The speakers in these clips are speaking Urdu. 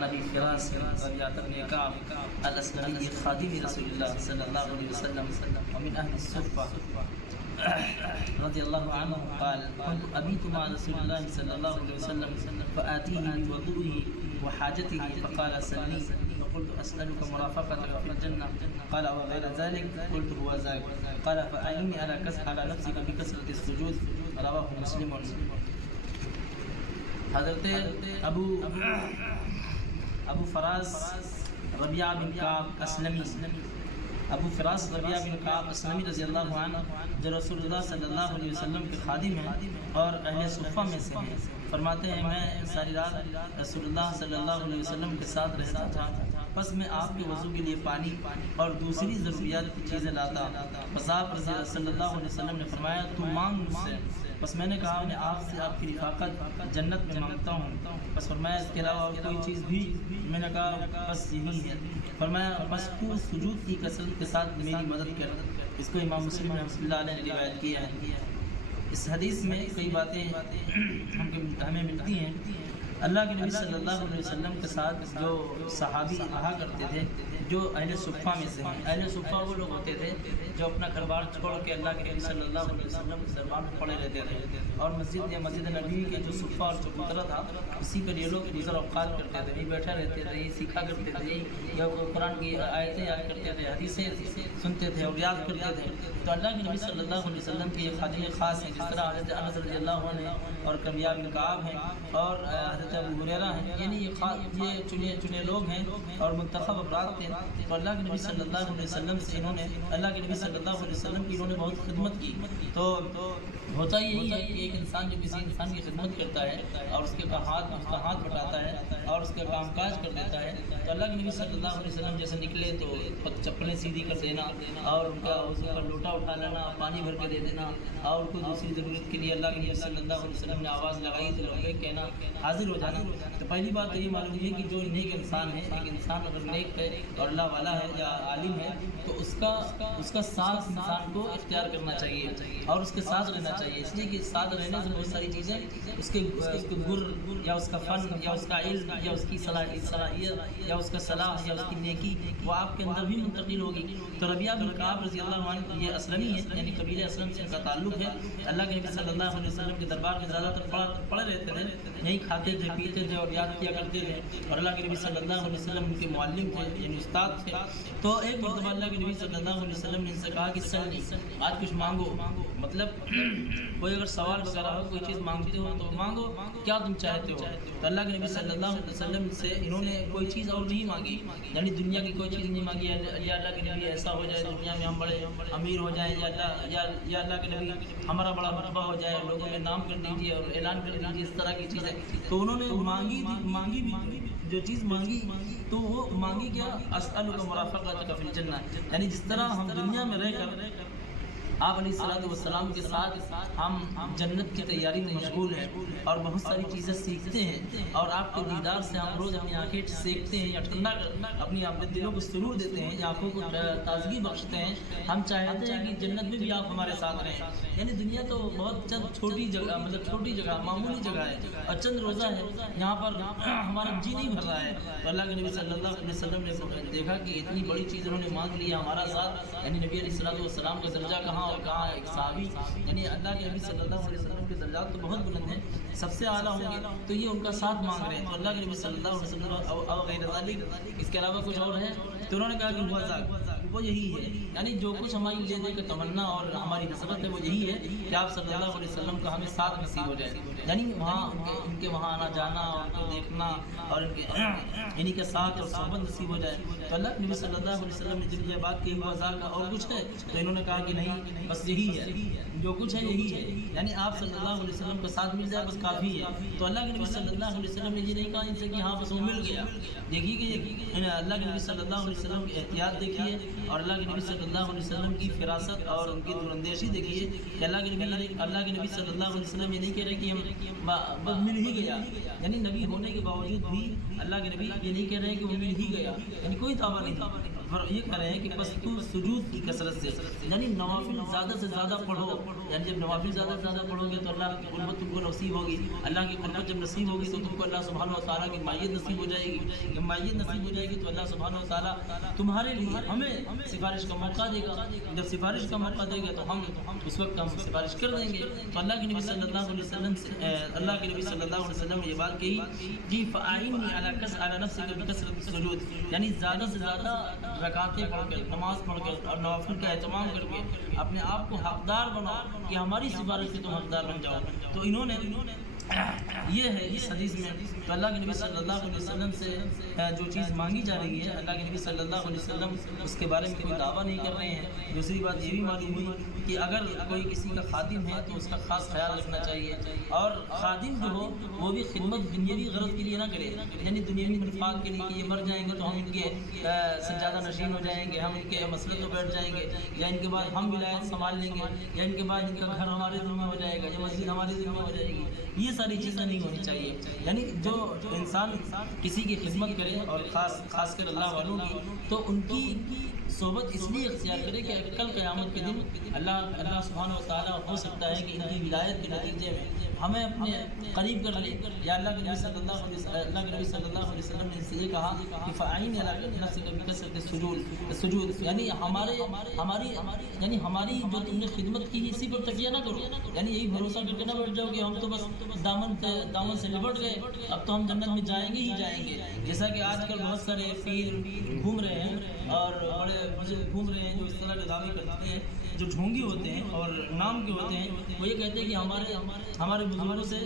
نبی فراس ربيعة بن كعب الأسلمي خادم رسول الله صلى الله عليه وسلم ومن أهل الصفة رضي الله عنه قال: كنت أبيت مع رسول الله صلى الله عليه وسلم فآتيه بوضوئه وحاجته فقال: سلني. فقلت: أسألك مرافقتك في الجنة. قال: وغير ذلك. قلت: هو ذاك. قال: فأعني على نفسك بكثرة السجود. رواه مسلم. حضرت ابو فراس ربیعہ بن کعب اسلمی رضی اللہ عنہ جو رسول اللہ صلی اللہ علیہ وسلم کے خادم ہیں اور اہل صفہ میں سے ہیں، فرماتے ہیں میں ساری رات رسول اللہ صلی اللہ علیہ وسلم کے ساتھ رہتا تھا، بس میں آپ کے وضو کے لیے پانی اور دوسری ضروریات کی چیزیں لاتا، بس آپ صلی اللہ علیہ وسلم نے فرمایا تو مانگ مجھ سے، بس میں نے کہا میں آپ سے آپ کی رفاقت جنت میں مانگتا ہوں، بس فرمایا اس کے علاوہ اور کوئی چیز بھی؟ میں نے کہا بس یہی ہے، فرمایا بس تو سجود کی کثرت کے ساتھ میری مدد کر۔ اس کو امام مسلم رحمۃ اللہ علیہ نے روایت کیا ہے۔ اس حدیث میں کئی باتیں ہمیں ملتی ہیں۔ اللہ کے نبی صلی اللہ علیہ وسلم کے ساتھ جو صحابی رہا کرتے تھے جو اہل صفہ میں سے ہیں، اہل صفہ وہ لوگ ہوتے تھے جو اپنا گھر بار چھوڑ کے اللہ کے نبی صلی اللہ علیہ وسلم کے دربار میں پڑے رہتے تھے، اور مسجد نبی کے جو صفہ اور چبوترا تھا اسی پر یہ لوگ گزر اوقات کرتے تھے، یہی بیٹھے رہتے تھے، یہی سیکھا کرتے تھے، یا قرآن کی آیتیں یاد کرتے تھے، حدیثیں سنتے تھے اور یاد کرتے تھے۔ تو اللہ کے نبی صلی اللہ علیہ وسلم کے یہ خادم خاص ہیں، جس طرح حضرت انس رضی اللہ عنہ اور ربیعہ بن کعب ہیں اور حضرت ابو ہریرہ ہیں، یعنی یہ چنے لوگ ہیں اور منتخب افراد تھے۔ تو اللہ کے نبی صلی اللہ علیہ وسلم سے اللہ کے نبی صلی اللہ علیہ وسلم کی انہوں نے بہت خدمت کی۔ تو ہوتا یہی ہے کہ ایک انسان جو کسی انسان کی خدمت کرتا ہے اور اس کا ہاتھ بٹاتا ہے اور اس کا کام کاج کر دیتا ہے، تو اللہ کے نبی صلی اللہ علیہ وسلم جیسے نکلے تو چپلیں سیدھی کر دینا اور ان کا اس پر لوٹا اٹھا لینا، پانی بھر کے دے دینا، اور کوئی دوسری ضرورت کے لیے اللہ کے نبی صلی اللہ علیہ وسلم نے آواز لگائی تو لبیک کہنا، حاضر ہو جانا۔ تو پہلی بات تو یہ معلوم ہے کہ جو نیک انسان ہے، ایک انسان اگر نیک ہے اور اللہ والا ہے یا عالم ہے تو اس کا ساتھ انسان کو اختیار کرنا چاہیے اور اس کے ساتھ رہنا چاہیے، اس لیے کہ ساتھ رہنے سے بہت ساری چیزیں اس کے گر یا اس کا فن یا اس کا علم یا اس کی صلاحیت یا اس کا صلاح یا اس کی نیکی وہ آپ کے اندر بھی منتقل ہوگی۔ تو ربیعہ بن کعب رضی اللہ عنہ یہ اسلمی ہے، یعنی قبیلہ اسلم سے ان کا تعلق ہے۔ اللہ کے نبی صلی اللہ علیہ وسلم کے دربار میں زیادہ تر پڑے رہتے تھے، یہیں کھاتے تھے، پیتے تھے اور یاد کیا کرتے تھے، اور اللہ کے نبی صلی اللہ علیہ وسلم ان کے معلم تھے، یعنی استاد تھے۔ تو ایک مرتبہ اللہ کے نبی صلی اللہ علیہ وسلم نے ان سے کہا کہ سلنی، آج کچھ مانگو، مطلب کوئی اگر سوال وغیرہ ہو، کوئی چیز مانگتے ہو تو مانگو، کیا تم چاہتے ہو؟ تو اللہ کے نبی صلی اللہ علیہ وسلم سے انہوں نے کوئی چیز اور نہیں مانگی، یعنی دنیا کی کوئی چیز نہیں مانگی، یا اللہ کے نبی ایسا ہو جائے دنیا میں ہم بڑے امیر ہو جائیں، یا اللہ کے نبی ہمارا بڑا مرتبہ ہو جائے، لوگوں میں نام کر دیجیے اور اعلان کر دیجیے، اس طرح کی چیزیں۔ تو انہوں نے مانگی بھی جو چیز مانگی تو وہ مانگی کیا؟ اسألک مرافقتک فی الجنہ، یعنی جس طرح ہم دنیا میں رہ کر آپ علیہ الصلوۃ والسلام کے ساتھ ہم جنت کی تیاری میں مشغول ہیں اور بہت ساری چیزیں سیکھتے ہیں، اور آپ کے دیدار سے ہم روز اپنی آنکھیں سیکھتے ہیں یا ٹھنڈا کر اپنی دلوں کو سرور دیتے ہیں یا آنکھوں کو تازگی بخشتے ہیں، ہم چاہتے ہیں کہ جنت میں بھی آپ ہمارے ساتھ رہیں۔ یعنی دنیا تو بہت چند چھوٹی جگہ معمولی جگہ ہے اور چند روزہ ہے، یہاں پر ہمارا جی نہیں بھر رہا ہے۔ تو اللہ کے نبی صلی اللہ علیہ وسلم نے دیکھا کہ اتنی بڑی چیز انہوں نے مانگ لی ہمارا ساتھ، یعنی نبی علیہ الصلوۃ والسلام کا درجہ کہاں اور کہاں ایک صحابی، یعنی اللہ کے نبی صلی اللہ علیہ وسلم کے درجات تو بہت بلند ہیں، سب سے اعلیٰ ہوں گے، تو یہ ان کا ساتھ مانگ رہے ہیں۔ تو اللہ کے نبی صلی اللہ علیہ وسلم اور غیر ذالک، اس کے علاوہ کچھ اور ہے؟ تو انہوں نے کہا کہ ہوا ذاک، وہ یہی ہے، یعنی جو کچھ ہماری لینے کا تمنا اور ہماری نسبت ہے وہ یہی ہے کہ آپ صلی اللہ علیہ وسلم کا ہمیں ساتھ نصیب ہو جائے، یعنی وہاں ان کے وہاں آنا جانا اور ان کو دیکھنا اور انہیں کے ساتھ اور صحبت نصیب ہو جائے۔ تو اللہ کے نبی صلی اللہ علیہ وسلم نے جب یہ بات کہی ہوا ذاک کا اور کچھ ہے، تو انہوں نے کہا کہ نہیں، بس یہی ہے، جو کچھ ہے یہی ہے، یعنی آپ صلی اللہ علیہ وسلم کا ساتھ مل جائے بس کافی ہے۔ تو اللہ کے نبی صلی اللہ علیہ وسلم نے یہ نہیں کہا ان سے کہ ہاں بس وہ مل گیا، دیکھیے کہ اللہ کے نبی صلی اللہ علیہ وسلم کی احتیاط دیکھیے اور اللہ کے نبی صلی اللہ علیہ وسلم کی فراست اور ان کی دور اندیشی دیکھیے کہ اللہ کے نبی صلی اللہ علیہ وسلم یہ نہیں کہہ رہے کہ ہم بس مل ہی گیا، یعنی نبی ہونے کے باوجود بھی اللہ کے نبی یہ نہیں کہہ رہے کہ وہ مل ہی گیا، یعنی کوئی دعویٰ نہیں، یہ کہہ رہے ہیں کہ بس تو سجود کی کثرت سے، یعنی نوافل زیادہ سے زیادہ پڑھو، یعنی جب نوافل زیادہ سے زیادہ پڑھو گے تو اللہ کی قربت تم کو نصیب ہوگی، اللہ کی قربت جب نصیب ہوگی تو تم کو اللہ سبحانہ و تعالیٰ کی معیت نصیب ہو جائے گی، جب معیت نصیب ہو جائے گی تو اللہ سبحانہ و تعالیٰ تمہارے لیے ہمیں سفارش کا موقع دے گا، جب سفارش کا موقع دے گا تو ہم اس وقت ہم سفارش کر دیں گے۔ تو اللہ کے نبی صلی اللہ علیہ وسلم سے اللہ کے نبی صلی اللہ علیہ وسلم نے یہ بات کہی کہ فَأَعِنِّي عَلَى نَفْسِكَ بِكَثْرَةِ السُّجُودِ، یعنی زیادہ سے زیادہ رکعتیں پڑھ کر، نماز پڑھ کر اور نوافل کا اہتمام کر کے اپنے آپ کو حقدار بناؤ کہ ہماری سفارش کے تم حقدار بن جاؤ۔ تو انہوں نے یہ ہے اس حدیث میں، تو اللہ کے نبی صلی اللہ علیہ وسلم سے جو چیز مانگی جا رہی ہے، اللہ کے نبی صلی اللہ علیہ وسلم اس کے بارے میں کوئی دعویٰ نہیں کر رہے ہیں۔ دوسری بات یہ بھی معلوم ہوئی کہ اگر کوئی کسی کا خادم ہے تو اس کا خاص خیال رکھنا چاہیے، اور خادم جو ہو وہ بھی خدمت دنیاوی غرض کے لیے نہ کرے، یعنی دنیاوی منفعت کے لیے کہ یہ مر جائیں گے تو ہم ان کے سجادہ نشین ہو جائیں گے، ہم ان کے مسئلے تو بیٹھ جائیں گے، یا ان کے بعد ہم ولایت سنبھال لیں گے، یا ان کے بعد ان کا گھر ہمارے ذمہ ہو جائے گا، یا مسجد ہمارے ذمہ ہو جائے گی، یہ ساری چیزیں نہیں ہونی چاہیے۔ یعنی جو انسان کسی کی خدمت کرے اور خاص کر اللہ والوں کی، تو ان کی صحبت اس لیے اختیار کرے کہ کل قیامت کے دن اللہ سبحانہ و تعالیٰ ہو سکتا ہے کہ ان کی ولایت کے نتیجے میں ہمیں اپنے قریب کر لے، یا اللہ کے نبی صلی اللہ علیہ وسلم نے اس لیے کہا کہ فَأَعِنِّي عَلَىٰ نَفْسِكَ بِكَثْرَةِ السُّجُودِ، یعنی ہماری جو تم نے خدمت کی اسی پر تکیہ نہ کرو، یعنی یہی بھروسہ کر کے نہ بیٹھ جاؤ کہ ہم تو بس دامن سے لپٹ گئے، اب تو ہم جنت میں جائیں گے ہی جائیں گے۔ جیسا کہ آج کل بہت سارے پیر گھوم رہے ہیں اور بڑے بزرگ گھوم رہے ہیں جو اس طرح کے دعوے کرتے ہیں، جو ڈھونگی ہوتے ہیں اور نام کے ہوتے ہیں، وہ یہ کہتے ہیں کہ ہمارے بزرگوں سے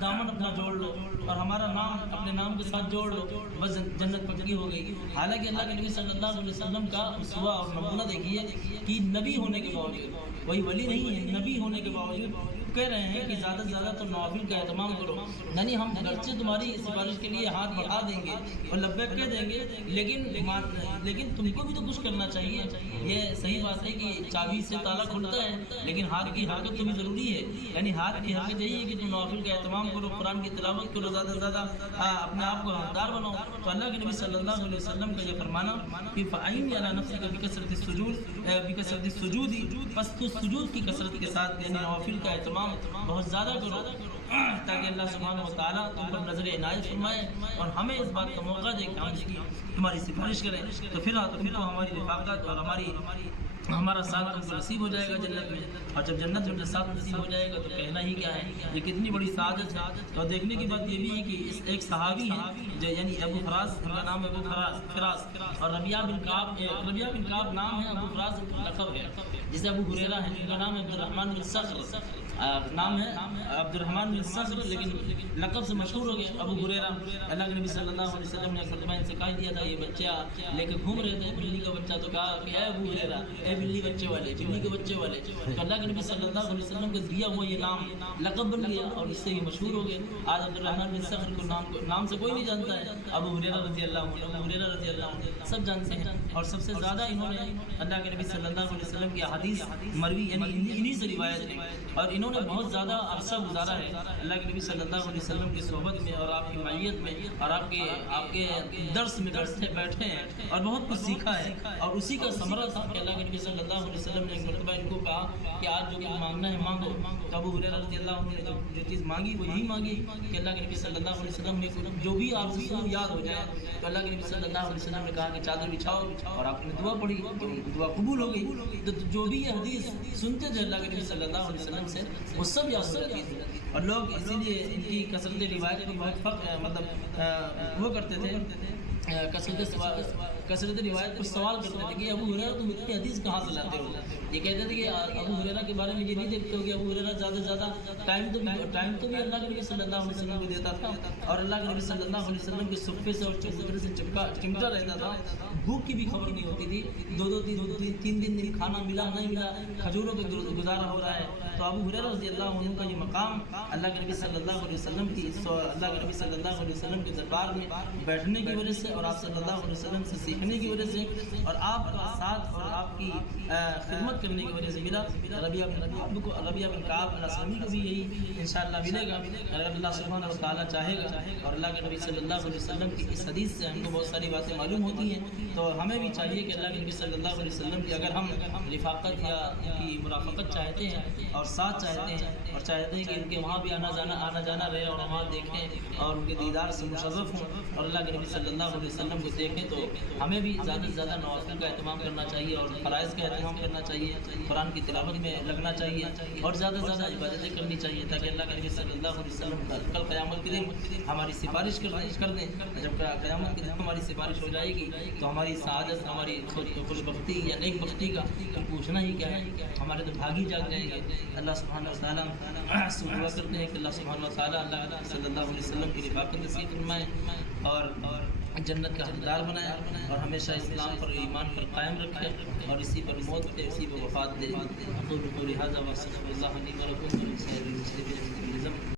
دامن اپنا جوڑ لو اور ہمارا نام اپنے نام کے ساتھ جوڑ لو، بس جنت پکی ہو گئی۔ حالانکہ اللہ کے نبی صلی اللہ علیہ وسلم کا اسوہ اور نمونہ دیکھیے کہ نبی ہونے کے باوجود، وہی ولی نہیں ہے، نبی ہونے کے باوجود کہہ رہے ہیں کہ زیادہ سے زیادہ تو نوافل کا اہتمام کرو، یعنی ہم گرچہ تمہاری سفارش کے لیے ہاتھ بڑھا دیں گے اور لبیک کہہ دیں گے، لیکن تم کو بھی تو کچھ کرنا چاہیے۔ یہ صحیح بات ہے کہ چابی سے تالا کھلتا ہے، لیکن ہاتھ کی حرکت تو بھی ضروری ہے، یعنی ہاتھ کی حرکت یہی ہے کہ تم نوافل کا اہتمام کرو، قرآن کی تلاوت کرو، زیادہ سے زیادہ اپنے آپ کو حقدار بناؤ۔ تو اللہ کے نبی صلی اللہ علیہ وسلم کا یہ فرمانا کہ فَأَعِنِّي عَلَىٰ نَفْسِكَ بِكَثْرَةِ السُّجُودِ، پس تو سجود کی کثرت کے ساتھ یعنی نوافل کا اہتمام بہت زیادہ کرو، تاکہ اللہ سبحانہ و تعالیٰ تم پر نظر عنایت فرمائے اور ہمیں اس بات کا موقع دے کہ ہم اس کی تمہاری سفارش کریں، تو پھر تم کو ہماری رفاقت اور ہمارا ساتھ تم کو نصیب ہو جائے گا جنت میں، اور جب جنت میں ساتھ نصیب ہو جائے گا تو کہنا ہی کیا ہے، یہ کتنی بڑی سعادت ہے۔ اور دیکھنے کی بات یہ بھی ہے کہ اس ایک صحابی ہیں جو یعنی ابو فراس، ان کا نام ہے ابو فراس، اور ربیعہ بن کعب نام ہے، ابو فراس لقب ہے، جسے ابو ہریرہ ہے، ان کا نام ہے عبد الرحمن بن صخر، نام ہے عبد الرحمن بن صخر، لیکن لقب سے مشہور ہو گیا ابو ہریرہ۔ اللہ کے نبی صلی اللہ علیہ وسلم نے فرمایا، ان سے کہا دیا تھا یہ بچہ لے کے گھوم رہے تھے، بلی کا بچہ، تو کہا کہ اے ابو ہریرہ، اے بلی بچے والے، بلی کے بچے والے، تو اللہ کے نبی صلی اللہ علیہ وسلم کا دیا ہوا یہ نام لقب بن گیا اور اس سے ہی مشہور ہو گئے۔ آج عبد الرحمن بن صخر کو نام سے کوئی نہیں جانتا ہے، ابو ہریرہ رضی اللہ عنہ سب جانتے ہیں، اور سب سے زیادہ انہوں نے اللہ کے نبی صلی اللہ علیہ وسلم کی حدیث مروی یعنی انہی سے روایت کی، اور انہوں نے بہت زیادہ عرصہ گزارا ہے اللہ کے نبی صلی اللہ علیہ وسلم کی صحبت میں اور آپ کی معیت میں اور آپ کے درس میں بیٹھے ہیں اور بہت کچھ سیکھا ہے، اور اسی کا ثمرہ تھا کہ اللہ کے نبی صلی اللہ علیہ وسلم نے ایک مرتبہ ان کو کہا کہ آج جو کچھ مانگنا ہے مانگو، تو ابو ہریرہ رضی اللہ عنہ نے جو چیز مانگی وہ یہی مانگی کہ اللہ کے نبی صلی اللہ علیہ وسلم نے جو بھی آپ کو یاد ہو جائے، تو اللہ کے نبی صلی اللہ علیہ وسلم نے کہا کہ چادر بچھاؤ، اور آپ نے دعا پڑھی تو دعا قبول ہو گئی۔ تو جو بھی یہ حدیث سنتے تھے اللہ کے نبی صلی اللہ علیہ وسلم سے وہ سب یاد ہو جاتی تھی، اور لوگ اسی لیے ان کی کثرت روایت کو بہت وہ کرتے تھے، کثرت روایت پر سوال کرتے تھے کہ ابو ہریرہ تم اتنی حدیث کہاں سے لاتے ہو؟ یہ کہتے تھے کہ ابو ہریرہ کے بارے میں یہ نہیں دیکھتے ہو کہ ابو ہریرہ زیادہ سے زیادہ ٹائم تو بھی اللہ کے نبی صلی اللہ علیہ وسلم کو دیتا تھا، اور اللہ کے نبی صلی اللہ علیہ وسلم کے صفے سے اور چبوترے سے چمٹا رہتا تھا، بھوک کی بھی خبر نہیں ہوتی تھی، دو تین دن کھانا ملا نہیں ملا، کھجوروں پہ گزارا ہو رہا ہے۔ تو ابو ہریرہ رضی اللہ عنہ کا یہ مقام اللہ کے نبی صلی اللہ علیہ وسلم کے دربار میں بیٹھنے کی وجہ سے اور آپ صلی اللہ علیہ وسلم سے سیکھنے کی وجہ سے اور آپ کا ساتھ اور آپ کی خدمت کرنے کی وجہ سے ملا۔ ربیعہ بن کعب الاسلمی کو بھی یہی انشاءاللہ ملے گا اگر اللہ سبحانہ و تعالیٰ چاہے گا۔ اور اللہ کے نبی صلی اللہ علیہ وسلم کی اس حدیث سے ہم کو بہت ساری باتیں معلوم ہوتی ہیں، تو ہمیں بھی چاہیے کہ اللہ کے نبی صلی اللہ علیہ وسلم کی اگر ہم رفاقت یا ان کی مرافقت چاہتے ہیں اور ساتھ چاہتے ہیں اور چاہتے ہیں کہ ان کے وہاں بھی آنا جانا رہے اور وہاں دیکھیں اور ان کے دیدار سے مشرف ہوں اور اللہ کے نبی صلی اللہ علیہ وسلم کو دیکھیں، تو ہمیں بھی زیادہ سے زیادہ نوافل کا اہتمام کرنا چاہیے اور فرائض کا اہتمام کرنا چاہیے، قرآن کی تلاوت میں لگنا چاہیے اور زیادہ سے زیادہ عبادتیں کرنی چاہیے تاکہ اللہ کے نبی صلی اللہ علیہ وسلم کل قیامت کے دن ہماری سفارش کر دیں۔ جب قیامت کے دن ہماری سفارش ہو جائے گی تو ہماری سعادت، ہماری خوش بختی یا نیک بختی کا پوچھنا ہی کیا ہے، ہمارے تو بھاگ ہی جاگ جائیں گے۔ اللہ سبحانہ و تعالیٰ سے دعا کرتے ہیں کہ اللہ سبحانہ و تعالیٰ اللہ صلی اللہ علیہ وسلم کی رفاقت نصیب فرمائے اور جنت کا حقدار بنائے اور ہمیشہ اسلام پر ایمان پر قائم رکھے اور اسی پر موت دے، اسی پر وفات دے۔ اقول قولی ھذا واستغفر اللہ لی ولکم ولسائر المسلمین۔